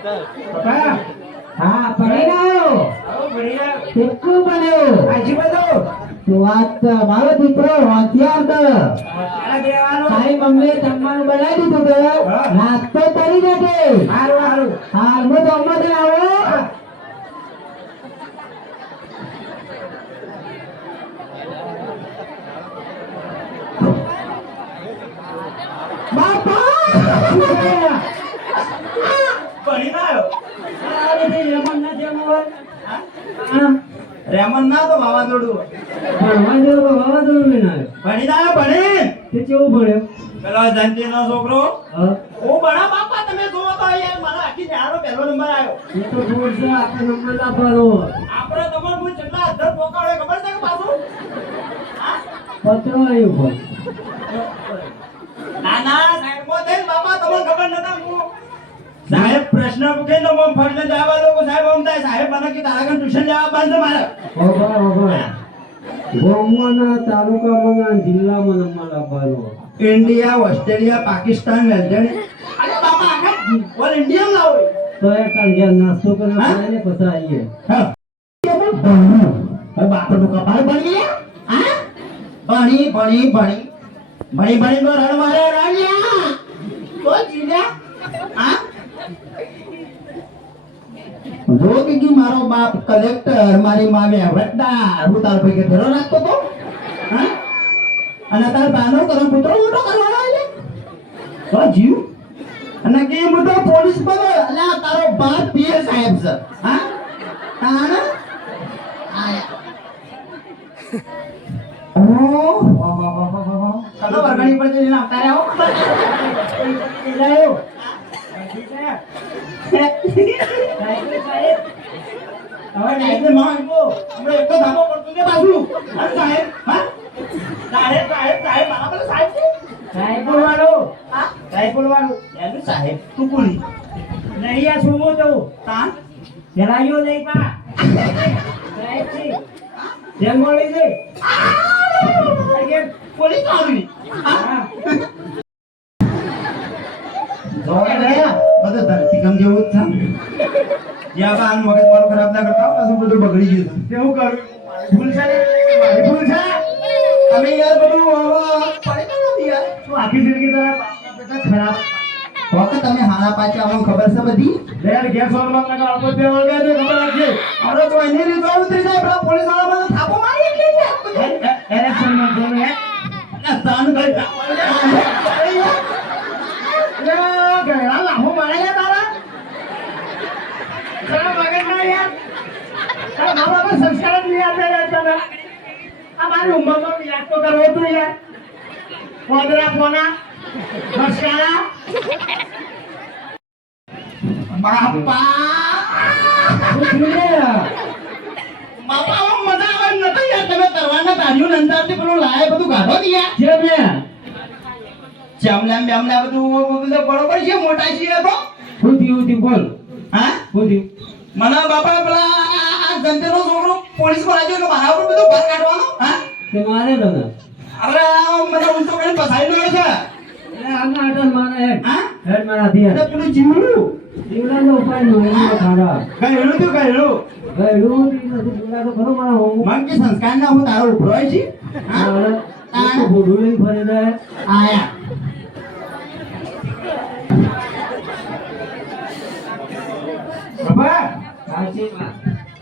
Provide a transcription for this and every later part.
પપ્પા હા પડીનાયો આવો ભણીના કેટલું બન્યો આજી બધો તો વાત મારો દીકરો હોશિયાર તો આ દેવાનો તારી મમ્મી જમવાનું બનાવી દીધું તો નાસ્તો કરી દેજે હારું હારું હાલ હું જમવા દે આવો ભણીના રેમન ના તો વાવાઝોડું ભણી ના ભણી પેલો જંતી નો છોકરો હું ભણા બાપા તમે જોવો તો યાર મારો આખી ન્યારો પહેલો નંબર આવ્યો આપણે તમાર હું કેટલા અધર પોકાળે ખબર છે કે પાછું ના ના સાહેબ મો દે બાપા તમને ખબર નતા હું સાહેબ પ્રશ્ન પૂછે તો હું ફર્સ્ટ જવાબ આલો કો સાહેબ આમ થાય સાહેબ મને કે તારા કન ટ્યુશન જવાબ બાંધો મારે ઇન્ડિયા ઓસ્ટ્રેલિયા પાકિસ્તાન વેલ્ડન અરે બાપા આખા ઓલ ઇન્ડિયા લાવો હા બાપા નું કપાળ બની ગયા હા ભણી ભણી ભણી ભણી ભણી નો રણ મારે રાણિયા તો જીલ્યા હા જો કે મારો બાપ કલેક્ટર મારી માં વેવટદાર હું તાર ભાઈ કે ઘરો રાખતો તો હા અને તાર બાનો કરમ પુત્રો મોટો કરવાનો છે તો જીવ અને કે હું તો પોલીસ બનો અલ્યા તારો બાપ પીએ સાહેબ છે હા તાણ આયા ઓ વાહ વાહ વાહ વાહ વાહ કનો વર્ગણી પર જઈને આવતા રહ્યો લાયો હવે નાઈતે માં આવો આપણે એક તો ધાબો પડતું ને બાજુ અરે સાહેબ હા સાહેબ સાહેબ સાહેબ મારા પર સાહેબ છે હા સાહેબ બોલવાનું એનું સાહેબ તું બોલી નહીં આ સુમો તો તા જલાયો નહીં પા સાહેબ જી જેમ બોલી છે અરે બોલી તો આવી હા જોવા ગયા બધું ધરતી ગમ જેવું જ છે જ્યાં બા આનું મગજ મારું ખરાબ ના કરતા પાછું બધું બગડી ગયું છે કેવું કરું ભૂલ છે ને મારી ભૂલ છે તમે યાર બધું પડી ગયો યાર તું આખી જિંદગી તારા બાપના બેટા ખરાબ વખત તમે હારા પાછા અમને ખબર છે બધી લેર ગેસ ઓન માં લગા આપો તે વળગે દે ખબર રાખજે અરે તો એની રીત ઉતરી જાય પેલા પોલીસ વાળા મને થાપો મારી એટલે એલેક્શન માં જોને હે તાન ગઈ ગયડા લાહો મારે યાર તારા તારા મગજ ના યાર તારા મા બાપા સંસ્કાર જ નહીં આપે યાર તને આ મારી ઉંમરમાં યાદ તો કરવો તું યાર કોદરા કોના મસ્કારા બાપા બાપા મજા આવે નતો યાર તમે તરવાના તાળીઓ નંદારથી પેલું લાય બધું ગાઢો દિયા જે મે ચામલા બેમલા બધું બરોબર છે મોટા છે તો ઉધી બોલ હા ઉધી મને બાપા પેલા જંતેનો છોકરો પોલીસ માં આવ્યો કે મારા ઉપર બધું બહાર કાઢવાનો હા તે મારે દો અરે મને ઊંચો કરીને પસાઈ લ્યો છે એટલે આના આટલ મારે હેડ હા હેડ મારા દિયા એટલે પેલું જીવડું જીવડાનો ઉપાય નો એનો ખાડા ગયેલું તું ગયેલું ગયડું જીવડા તો ખરો મારા હોમ મન કે સંસ્કાર ના હું તારો ઉભરો હોય છે હા તો બોડું લઈ ફરે દે આયા બાબા સાચી વાત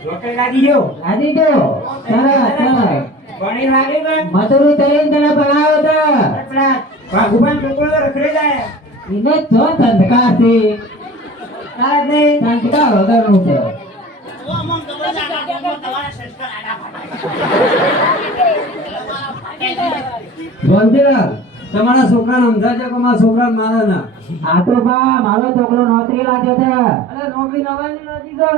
રોટે લાગી ગયો ચલા પાણી લાગે કે મધુરી તરીને તને બનાવ્યો તો પેલા ભાગુબાન ટોકળો રખડે જાય એને જો ધંધકા છે તારે નહીં ધંધકા વગરનું છે બોલતીલાલ તમારા છોકરાને સમજાવજો કે મારા છોકરાને મારે ના આ તો બા મારો છોકરો નોકરી લાગ્યો છે અરે નોકરી નવાની લાગી તો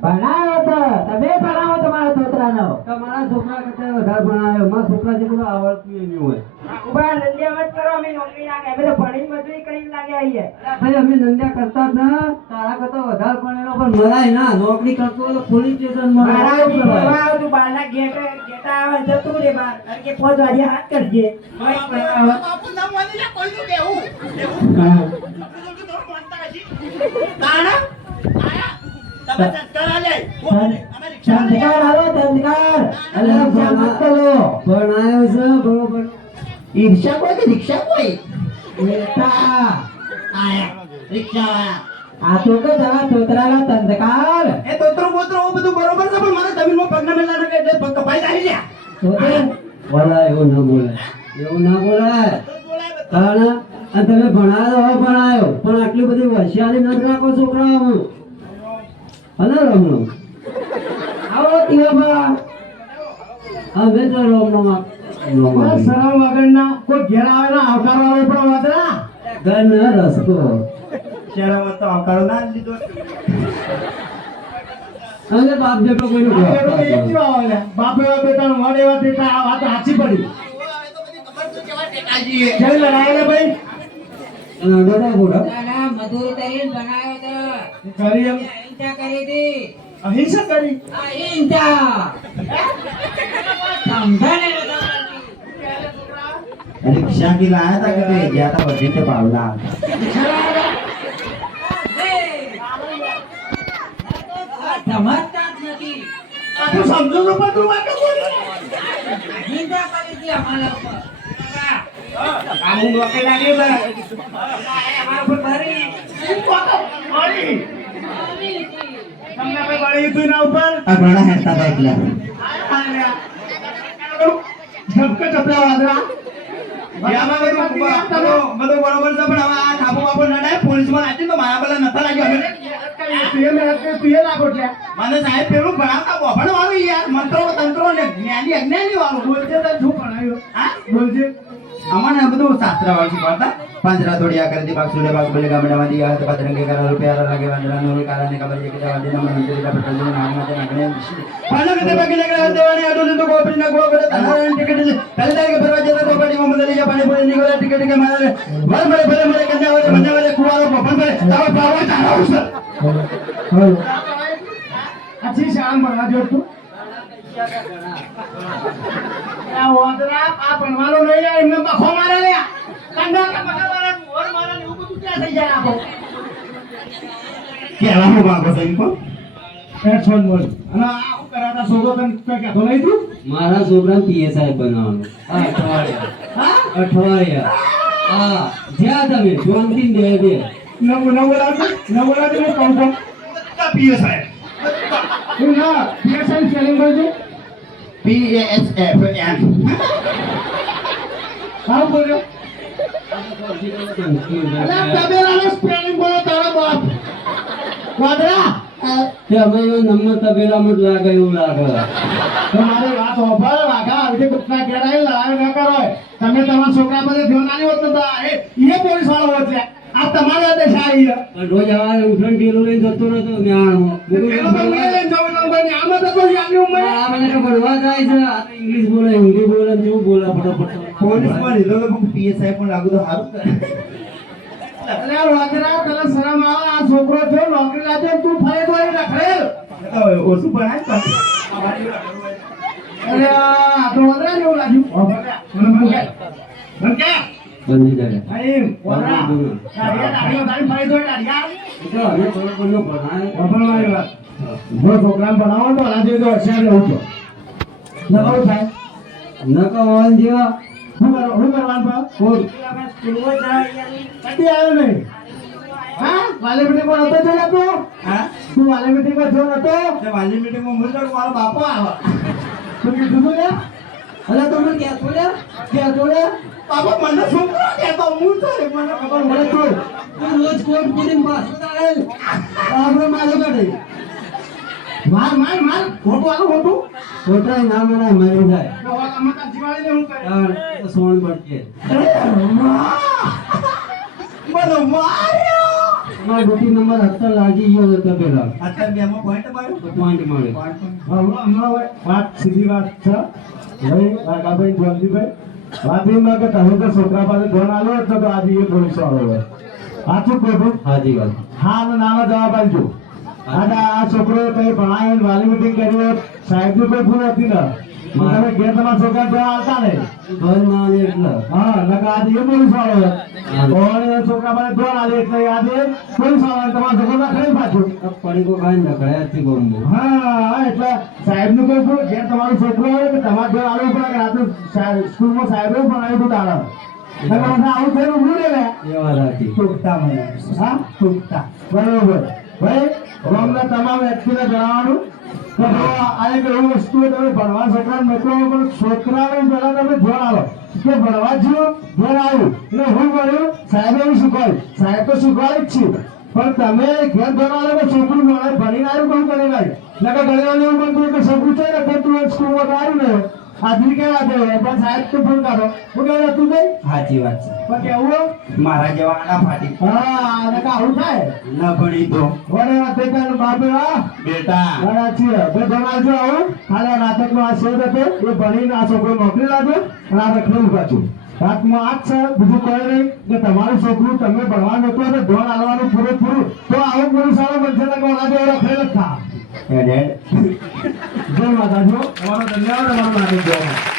ભણાયો તો તમે ભણાવો તમારા છોકરાનો તમારા છોકરા કરતા વધારે ભણાયો મારા છોકરા જેટલું આવડતું એ નહીં હોય ઉભા નંદિયા મત કરો અમે નોકરી લાગે અમે તો ભણી મજૂરી કરીને લાગે આઈએ ભાઈ અમે નંદ્યા કરતા જ ના તારા કરતા વધારે ભણેલો પણ મરાય ના નોકરી કરતો હોય તો પોલીસ સ્ટેશન માં મારા ભણવા આવતું બહારના ગેટા આવે જતું રે બહાર કારણ કે 5 વાગે હાથ કરજે બાપુ નામ વાળી કોઈ નું કેવું હા. તાણા તમે સંસ્કાર આલે અમે રિક્ષા સંસ્કાર આવો સંસ્કાર અલ્યા ભણા ભણાયો છે બરોબર રિક્ષા કોઈ કે રિક્ષા કોઈ બેટા આયા રિક્ષા આયા આ તો કે જરા તોતરાનો સંસ્કાર એ તોતરો બોતરો ઓ બધું બરોબર છે પણ મારે જમીનમાં પગ ના મેલા કે એટલે પગ કપાઈ જાય લ્યા તોતે બોલાય એવું ના બોલાય એવું ના બોલાય તો બોલાય બધું. કારણ અને તમે ભણાયો હો ભણાયો પણ આટલી બધી હોશિયારી ન રાખો છોકરાઓ અને રમણો આવો તીવા હવે તો રમણો સરળ વગરના કોઈ ઘેર આવે ને આવકાર આવે પણ વાદરા ઘર ન રસકો શહેરમાં તો આવકારો ના જ લીધો અને બાપ જેટલો કોઈનું આ પેલો તો એક ઘર જેવા આવે લ્યા. બાપ એવા બેટા વડ એવા બેટા આ વાત સાચી પડી કેવી લડાઈ લે ભાઈ અને અડોડા ગોડા દાદા મજૂરી કરીને બનાવ્યો તો કરી એમ અહિંસા કરી હતી અહિંસા કરી અહિંસા સમજાને રિક્ષા की लाया था कि गया था वर्दी से पावला સમજતા જ નથી આ તું સમજો છો પણ તું વાતો બોલ અહિંસા કરી હતી અમારા ઉપર આમું નોકે લાગે બા અમારા ઉપર ભરી મળી તમને કોઈ બળી તું ના ઉપર આ ઘણા હેતા હતા એકલા ઝપકે ચપલા વાદરા યામાં બધું બધું બરોબર છે પણ હવે આ થાપો બાપો નડાય પોલીસમાં લાગી તો મારા પેલા નતા લાગ્યો હવે તું એ લાગો એટલે મને સાહેબ પેલું ભણાવતા બોફણ વાળું યાર મંત્રો તંત્રો ને જ્ઞાની અજ્ઞાની વાળું બોલજે તને શું ભણાવ્યું હા બોલજે અમને બધું શાસ્ત્ર વાળું શીખવાડતા પાંજરા તોડિયા કરતી બાગ સુડે બાગ બોલે ગામડામાં દિયા હતા પતરંગે કરા રૂપિયા લાગે વાંદરા નો કારણે ખબર છે કે વાદી ના મંદિર કા પતંગ નામ માં નાગણે પાલો કે બાકી લગા દેવાની આડો તો ગોપરી ના ગો કરે તારા ટિકિટ છે પહેલે તારીખે ફરવા જતા ગોપરી માં મદલી પાણી પૂરી નીકળે ટિકિટ કે મારે વર મળે ભલે મળે કન્યા વાળે મજા વાળે કુવારો બફન પડે તારો પાવો તારા ઉસર अच्छी शाम बना जो तू આ વાદરા આ ભણવાનો નહીં યાર એમને બખો મારે લે કંડા કે બખા મારે ઓર મારે એવું બધું ક્યાં થઈ જાય આપો કેવા હું માંગો છો ઇન્કો એ છોડ બોલ અને આ હું કરાતા સોગો તને કઈ કહેતો નહીં તું મારા છોકરાને પીએસઆઈ બનાવવાનું અઠવાડિયા હા જ્યાં તમે જોનથી દે દે ન બોલાવતી હું કહું છું પીએ સાહેબ તું ના પીએસઆઈ સ્પેલિંગ બોલજો PASF એમ હા બોલ્યો અલા તબેલાનો સ્પેલિંગ બોલો તારો બાપ વાદરા તે અમે નંબર તબેલામાં જ લાગે એવું લાગે તમારી વાત હોભળ વાઘા આવી રીતે કુત્તા કેરાય લડાઈ ન કરો તમે તમારા છોકરા પર ધ્યાન આલી હોત ને તો એ પોલીસ વાળો હોત લે આ તમારે દેશ આવી પણ રોજ આવા ઉઠણ ઢીલો લઈને જતો રહેતો ન્યાણમાં એનો તો મેં લઈને જવું ન ભાઈ આમાં તો કોઈ આની ઉંમર આ મને તો ભણવા જાય છે આ તો ઇંગ્લિશ બોલે હિન્દી બોલે ને એવું બોલે ફટાફટ પોલીસમાં લીધો તો PSI પણ લાગુ તો સારું કરે અરે આ વાદરા તને શરમ આવે આ છોકરો છો નોકરી લાગે તું ફરે તો એ રખડેલ ઓછું ભણાય તો અરે આ તો વાદરા જેવું લાગ્યું મને મન કે બંધી જાય ભાઈ વાદરા દાડિયા ફરે તો દાડિયા તો હવે થોડો ઘણો ભણાય વાપરવાની વાત જો છોકરાને ભણાવો તો આજે તો હોશિયાર રહેવું છો નકરું થાય ન કહેવાય જેવા શું કરવાનું બા કોણ સ્કૂલમાં જાય કદી આવ્યો નહીં હા વાલે મીટિંગ માં નતો જોયો તું હા તું વાલે મીટિંગ માં જો નતો તે વાલી મીટિંગમાં હું તો મારો બાપો આવે તું કીધું તું ને અલા તમે ક્યાં છોડ્યા ક્યાં જોડે બાપા મને છોકરો કહેતો હું તો મને ખબર મને છોડ તું રોજ કોટ પૂરીને પાછો આવે આપણે મારે કાઢે માર માર માર ખોટું આલું ખોટું છોકરા ના મને મરી જાય તો હવે તમે તાર જીવાડીને હું કરે તાર સોણ પડશે મને માર્યો તમારો ડ્યુટી નંબર 17 લાગી ગયો હતો પેલા અત્યારે બેમાં પોઈન્ટ માર્યો પોઈન્ટ મળે હમણાં વાત સીધી વાત છે ભાઈ કાકાભાઈ જોલજીભાઈ વાત એમ કે તમે તો છોકરા પાસે ધોન આલો એટલે તો આજે એ પોલીસ વાળો હોય સાચું કહું હાજી વાત હા અને નાનો જવાબ આપજો અને આ છોકરો કઈ ભણાય વાલી મીટિંગ કરી હોત, સાહેબની કોઈ ભૂલ હતી ને તમે ઘેર તમારા છોકરા જોવા આવતા નહીં. ધોન ના આવે એટલે હા નકર આજે એ પોલીસ વાળો કોણ છોકરા મને ધોન આલે એટલે આજે પોલીસ વાળા તમારા છોકરો ખાઈ પાછું. પડીકો ખાઈને નકળ્યા છે ગોમમાં. હા એટલે સાહેબ નું કોઈ ભૂલ ઘેર તમારું છોકરો હોય કે તમારે ઘેર આવવું પડે કે રાત્રે સ્કૂલમાં સાહેબે ભણાવ્યું હતું તારા આવું થયેલું ભૂલ લે એ વાત સાચી. ટૂંકતા મને હા ટૂંકતા બરોબર ભાઈ ગામના તમામ વ્યક્તિને જણાવવાનું કે જો આ એક એવી વસ્તુ છે, તમે ભણવા છોકરાને મોકલો પણ છોકરાને પહેલા તમે ધ્યાન આલો કે ભણવા જ્યું ધ્યાન આવ્યું એટલે હું ભણ્યું સાહેબે એવું શીખવાડ્યું, સાહેબ તો શીખવાડે જ છે પણ તમે ઘેર ધ્યાન આલો કે છોકરું ભણીને આવ્યું પણ કરી નાખ્યું નકર ઘણી એવું બનતું કે છોકરું છે ને તે તું સ્કૂલમાં આવ્યું ને આદમી કેવા છે પણ સાહેબ તો ફોન કરો હું કેવું હતું ભાઈ સાચી વાત છે. પણ કેવું મારા જેવા આડા ફાટી હા નકર આવું થાય ન ભણી તો વડે તે કાન બાપે હા બેટા બરાબર છે બે જણાજો આવો ખાલી નાટક નો આ શેર હતો એ ભણીને આ છોકરો નોકરી લાગ્યો અને આ રખડેલું પાછું રાતમાં આ જ છે બીજું કોઈ નહીં કે તમારું છોકરું તમે ભણવાનું હતું અને ધોન આલવાનું પૂરેપૂરું તો આવું પોલીસ વાળો બનશે ને કોના જેવો રખડેલ જ થા ડેડ જય માતાજી તમારો ધન્યવાદ અમારું નાટક જોવા